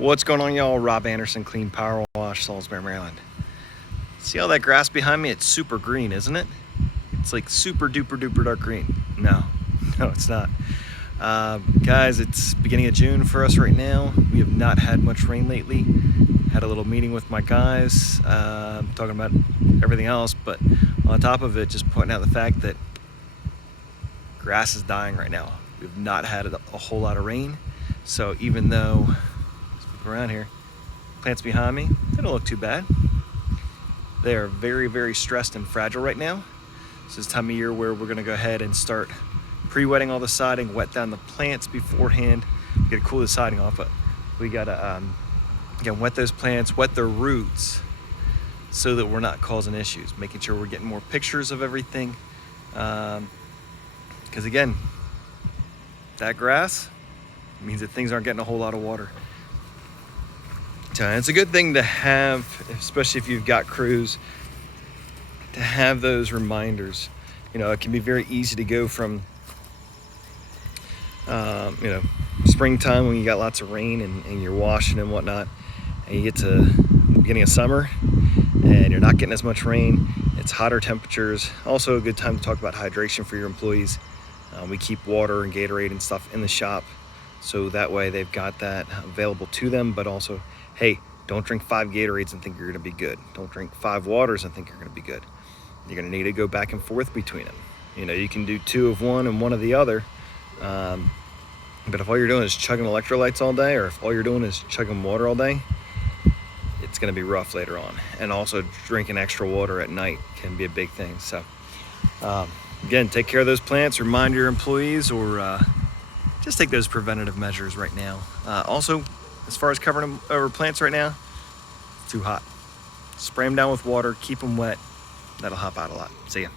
What's going on, y'all? Rob Anderson, Clean Power Wash, Salisbury, Maryland. See all that grass behind me? It's super green, isn't it? It's like super duper duper dark green. No, it's not. Guys, it's beginning of June for us right now. We have not had much rain lately. Had a little meeting with my guys, talking about everything else, but on top of it, just pointing out the fact that grass is dying right now. We've not had a whole lot of rain, so even though around here, plants behind me, they don't look too bad. They are very, very stressed and fragile right now. This is the time of year where we're gonna go ahead and start pre-wetting all the siding, wet down the plants beforehand. We gotta cool the siding off, but we gotta again, wet those plants, wet their roots, so that we're not causing issues, making sure we're getting more pictures of everything. Because again, that grass means that things aren't getting a whole lot of water. So it's a good thing to have, especially if you've got crews, to have those reminders. You know, it can be very easy to go from, springtime when you got lots of rain and you're washing and whatnot, and you get to the beginning of summer and you're not getting as much rain. It's hotter temperatures. Also a good time to talk about hydration for your employees. We keep water and Gatorade and stuff in the shop, so that way they've got that available to them, but also, hey, don't drink 5 Gatorades and think you're gonna be good. Don't drink 5 waters and think you're gonna be good. You're gonna need to go back and forth between them. You know, you can do 2 of one and 1 of the other, but if all you're doing is chugging electrolytes all day, or if all you're doing is chugging water all day, it's gonna be rough later on. And also drinking extra water at night can be a big thing. So again, take care of those plants, remind your employees, or just take those preventative measures right now. Also, as far as covering them over plants right now, it's too hot. Spray them down with water, keep them wet. That'll help out a lot. See ya.